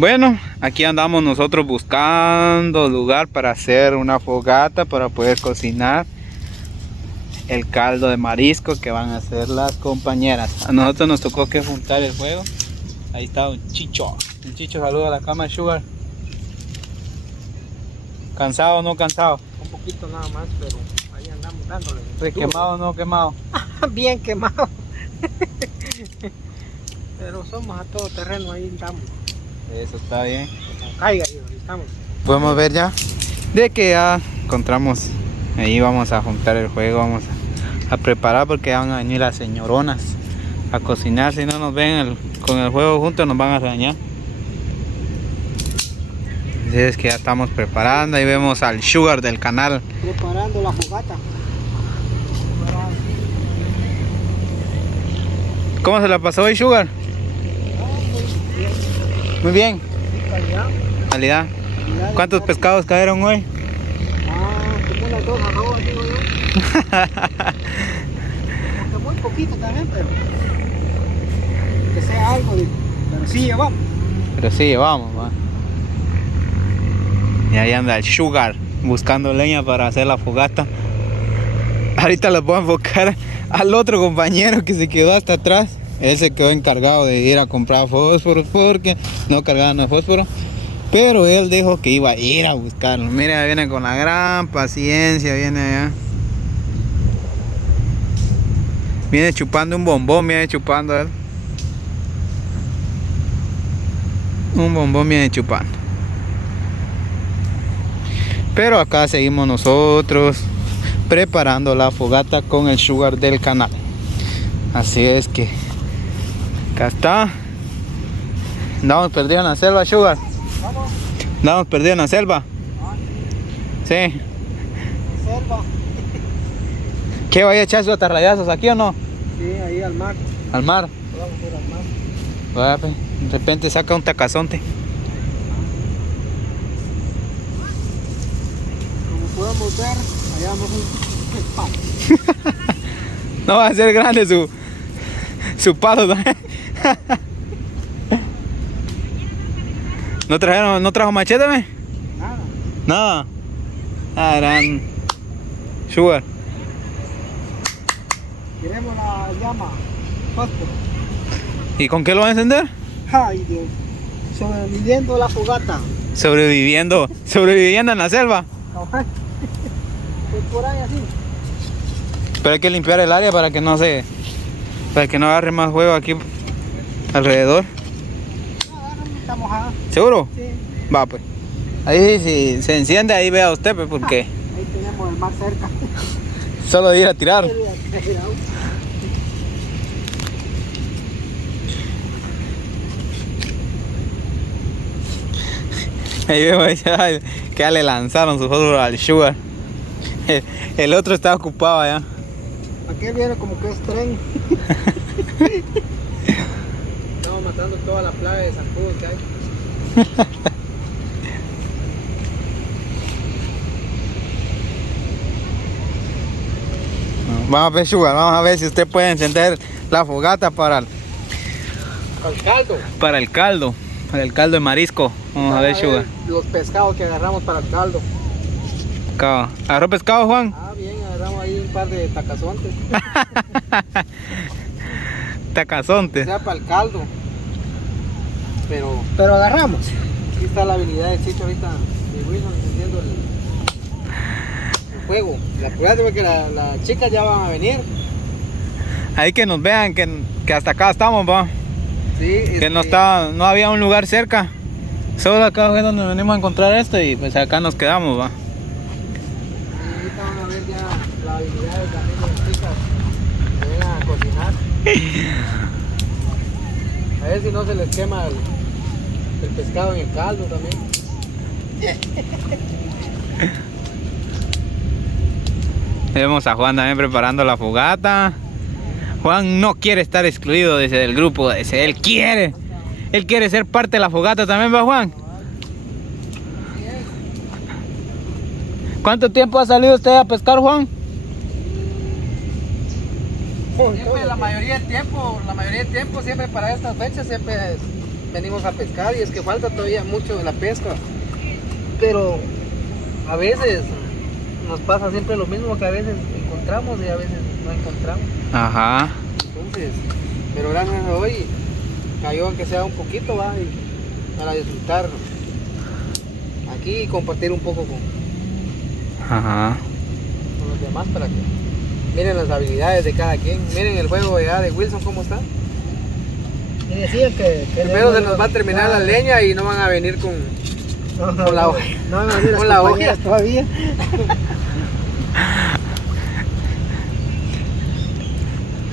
Bueno, aquí andamos nosotros buscando lugar para hacer una fogata para poder cocinar el caldo de marisco que van a hacer las compañeras. A nosotros nos tocó que juntar el fuego. Ahí está un Chicho. Un Chicho, saluda a la cama, Sugar. ¿Cansado o no cansado? Un poquito nada más, pero ahí andamos dándole. ¿Quemado o no quemado? Bien quemado. Pero somos a todo terreno, ahí andamos. Eso está bien. Como caiga, ahí estamos. Podemos ver ya de que ya encontramos. Ahí vamos a juntar el fuego, vamos a preparar porque van a venir las señoronas a cocinar. Si no nos ven con el fuego juntos nos van a regañar. Así es que ya estamos preparando. Ahí vemos al Sugar del canal Preparando la fogata. ¿Cómo se la pasó hoy, Sugar? Muy bien. Calidad. ¿Cuántos pescados cayeron hoy? Como unas 2 arrobas, digo yo. Porque muy poquito también, pero que sea algo, pero sí llevamos. Pero sí, vamos, va. Y ahí anda el Sugar buscando leña para hacer la fogata. Ahorita les voy a enfocar al otro compañero que se quedó hasta atrás. Él se quedó encargado de ir a comprar fósforos porque no cargaban el fósforo. Pero él dijo que iba a ir a buscarlo. Mira, viene con la gran paciencia, viene allá. Viene chupando un bombón, viene chupando él. Un bombón viene chupando. Pero acá seguimos nosotros preparando la fogata con el Sugar del canal. Así es que acá está. Andamos perdidos en la selva, Sugar. Andamos perdidos en la selva. Sí. Selva. ¿Qué vaya a echar sus atarrayazos aquí o no? Sí, ahí al mar. Al mar. Vamos a ir al mar. Vaya, pues, de repente saca un tacazonte. Como podemos ver, allá vamos un palo. No va a ser grande su palo, ¿no? ¿No trajo machete, me? Nada. Nada. Ah, gran Sugar. Queremos la llama, fósforo. ¿Y con qué lo va a encender? Ay, Dios. Sobreviviendo la fogata. Sobreviviendo en la selva. Pues por ahí así. Pero hay que limpiar el área para que no agarre más fuego aquí alrededor. Está mojada. ¿Seguro? Sí. Va, pues. Ahí si se enciende, ahí vea usted, pues, porque Ahí tenemos el mar cerca. solo de ir a tirar. Ahí vemos que ya le lanzaron su fósforo al Sugar. El otro está ocupado allá. Aquí viene como que es tren. Estamos matando toda la plaga de zancudos que hay. Vamos a ver, Sugar, vamos a ver si usted puede encender la fogata para el caldo. Para el caldo de marisco. Vamos a ver, Sugar. Los pescados que agarramos para el caldo. ¿Agarró pescado, Juan? Ah, bien, agarramos ahí un par de tacazontes. Tacazonte. O sea, para el caldo. Pero agarramos. Aquí está la habilidad de Chicho ahorita de Wilson encendiendo el fuego. Apurate porque las chicas ya van a venir. Ahí que nos vean que hasta acá estamos, va. Sí, Que no había un lugar cerca. Solo acá fue donde venimos a encontrar esto y pues acá nos quedamos, va. Ahorita van a ver ya la habilidad también de las chicas que vengan a cocinar. A ver si no se les quema el pescado en el caldo también. Vemos a Juan también preparando la fogata. Juan no quiere estar excluido desde el grupo, él quiere ser parte de la fogata también, ¿va, Juan? ¿Cuánto tiempo ha salido usted a pescar, Juan? Siempre la mayoría del tiempo siempre para estas fechas siempre venimos a pescar y es que falta todavía mucho de la pesca. Pero a veces nos pasa siempre lo mismo, que a veces encontramos y a veces no encontramos. Ajá. Entonces, pero gracias a hoy cayó aunque sea un poquito, va, y para disfrutar aquí y compartir un poco Ajá. con los demás para que miren las habilidades de cada quien. Miren el juego ya de Wilson cómo está. Y decían que primero se nos va a terminar la leña y no van a venir con la hoja. No van a venir con la hoja todavía.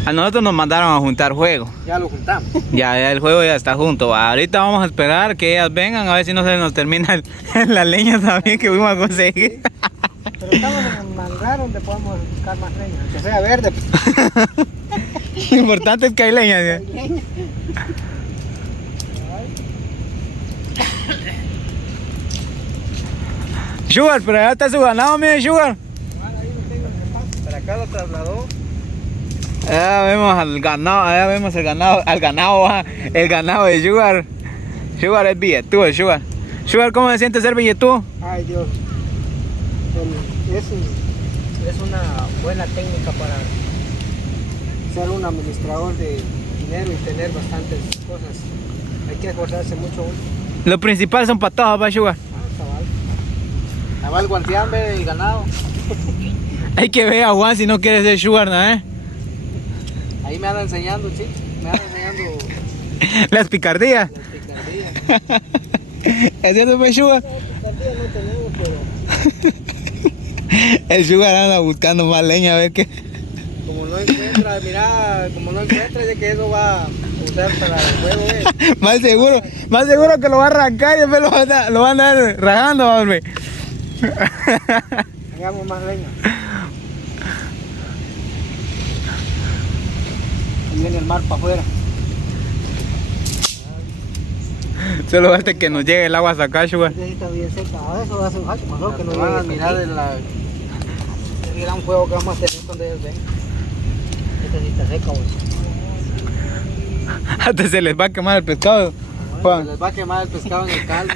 A nosotros nos mandaron a juntar juego. Ya lo juntamos. Ya el juego ya está junto. Ahorita vamos a esperar que ellas vengan a ver si no se nos termina la leña también que fuimos a conseguir. Pero estamos en un mangar donde podemos buscar más leña, que sea verde. Lo importante es que hay leña. ¿Sí? Sugar, pero allá está su ganado, mire, Sugar. Para acá lo trasladó. Allá vemos al ganado, allá vemos el ganado, el ganado de Sugar. Sugar es billetú, Sugar. Sugar, ¿cómo se siente ser billetú? Ay, Dios. Es una buena técnica para ser un administrador de dinero y tener bastantes cosas. Hay que esforzarse mucho. Lo principal son patadas, ¿va, Sugar? Cabal. Cabal, guanteambe y ganado. Hay que ver a Juan si no quiere ser Sugar, ¿no? Ahí me anda enseñando, sí. Me anda enseñando Las picardías. las picardías. ¿Es cierto, pues, Sugar? Picardías no tenemos, pero El Sugar anda buscando más leña a ver qué. como no encuentra, mira, como no encuentra, ya que eso va a usar para el juego, Más seguro que lo va a arrancar y después lo va a andar rajando, hombre. Hagamos más leña. Y viene el mar para afuera. Solo hasta que nos llegue el agua hasta acá, Sugar. Esta está bien seca. A eso va a ser un mejor que nos van a mirar el gran fuego que vamos a tener cuando ellos vengan. Esta sí está seca, güey. Hasta se les va a quemar el pescado. Bueno, se les va a quemar el pescado en el caldo.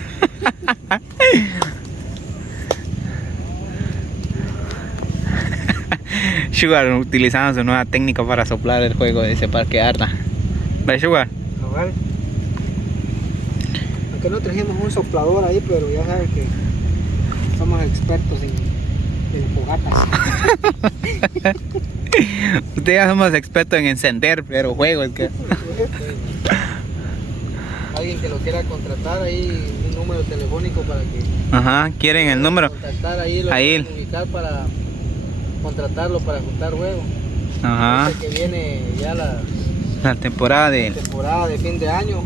Sugar utilizando su nueva técnica para soplar el juego de ese parque arda. ¿Ve, Sugar? Cabal. Aunque no trajimos un soplador ahí, pero ya sabes que somos expertos en fogatas. Ustedes ya somos expertos en encender, pero juegos que. Alguien que lo quiera contratar, ahí un número telefónico para que Ajá, quieren el número. contactar ahí, lo Ahí. pueden ubicar para contratarlo para juntar huevos. Ajá, Ahorita que viene ya la la temporada de. temporada de fin de año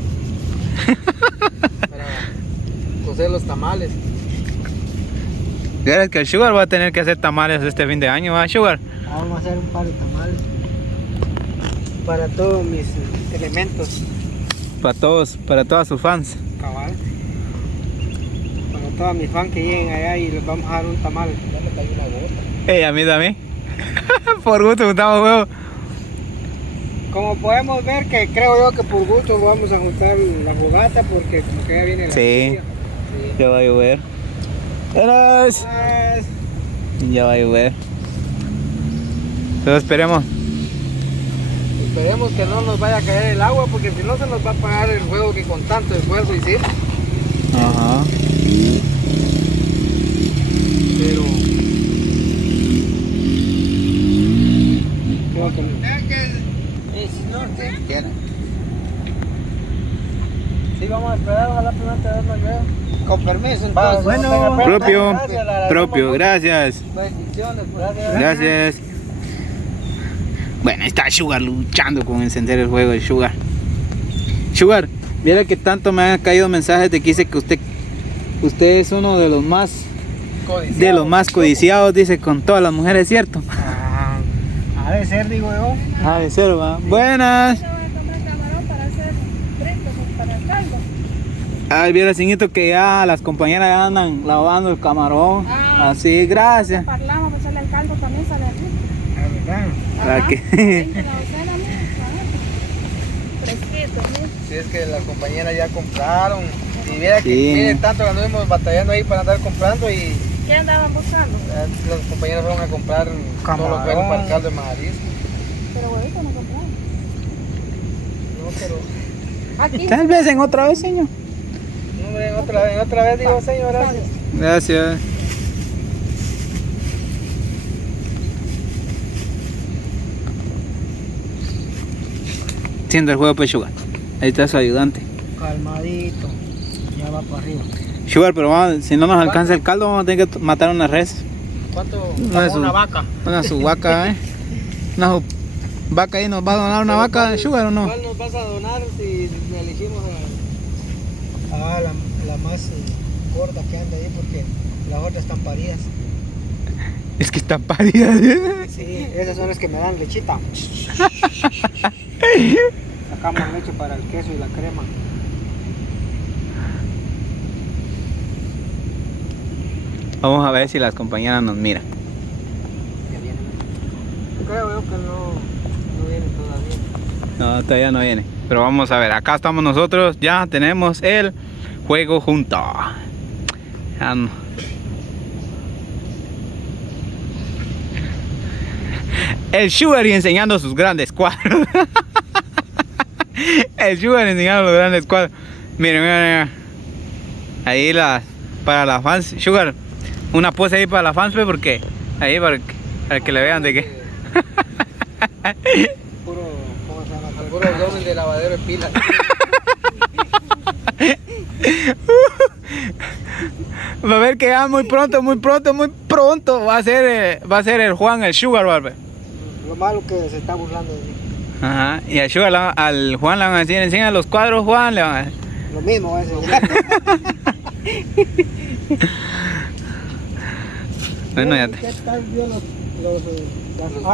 para cocer los tamales. ¿Crees que el Sugar va a tener que hacer tamales este fin de año, va, Sugar? Vamos a hacer un par de tamales para todos mis elementos. Para todas sus fans. Cabal. Para todos mis fans que lleguen allá y les vamos a dar un tamal. Ya me cayó una gota. A mí también. Por gusto juntamos huevos. Como podemos ver, que creo yo que por gusto vamos a juntar la fogata porque como que ya viene la Sí. lluvia. Ya va a llover. ¡Eres! Ya va a llover. Entonces esperemos. Esperemos que no nos vaya a caer el agua porque si no se nos va a pagar el juego que con tanto esfuerzo hicimos. Ajá. Pero creo que no. Sí, vamos a esperar, ojalá primero te den veo. Con permiso, entonces. Bueno, propio, gracias. Bendiciones, gracias. Gracias. Bueno, ahí está Sugar luchando con encender el juego de Sugar. Sugar, mira que tanto me han caído mensajes de que dice que usted es uno de los más codiciados, dice, con todas las mujeres, ¿cierto? Ha de ser, digo yo. Ah, de ser, va. Buenas. Yo voy a comprar camarón para hacer frescos para el caldo. Ay, viera, señorito, que ya las compañeras ya andan lavando el camarón. Ah. Así, gracias. Parlaamos, pues sale el caldo también, sale rico. La verdad. Para Ajá. que- 20 la docena, mira, ajá. Fresquito, mira. Sí, si es que las compañeras ya compraron. Y viera que Sí. miren tanto que anduvimos batallando ahí para andar comprando y ¿Qué andaban buscando? los compañeros fueron a comprar todo lo que era para el caldo de marisco. Pero huevito no compraron. No, pero Aquí. Tal vez en otra vez, señor. no, en otra vez digo, señor, gracias. Gracias. Siendo el juego, pues, Sugar. Ahí está su ayudante. Calmadito, ya va para arriba. Sugar, pero si no nos alcanza el caldo, vamos a tener que matar unas res. ¿Cuánto? Una vaca. Su vaca, Una vaca ahí, ¿nos va a donar una vaca, Sugar, o no? ¿Cuál nos vas a donar si elegimos a la más gorda que anda ahí porque las otras están paridas? Es que está pálida. Sí, esas son las que me dan lechita. Sacamos leche para el queso y la crema. Vamos a ver si las compañeras nos miran. Ya vienen. Creo yo que no vienen todavía. No, todavía no viene. Pero vamos a ver, acá estamos nosotros, ya tenemos el juego junto. Ya no. El Sugar y enseñando sus grandes cuadros. El Sugar enseñando los grandes cuadros. Miren, miren, miren. Ahí para las fans. Sugar, una pose ahí para las fans, pues, porque ahí para que le vean de qué. Puro, ¿cómo se llama? Puro abdomen de lavadero de pilas. Va a ver que ya muy pronto va a ser el Juan el Sugar Barber. Lo malo que se está burlando de mí. Ajá. Y al Sugar, al Juan le van a decir, enseña los cuadros, Juan, le van a decir. Lo mismo ese. Bueno, ya te. ¿Qué tal vio las aves?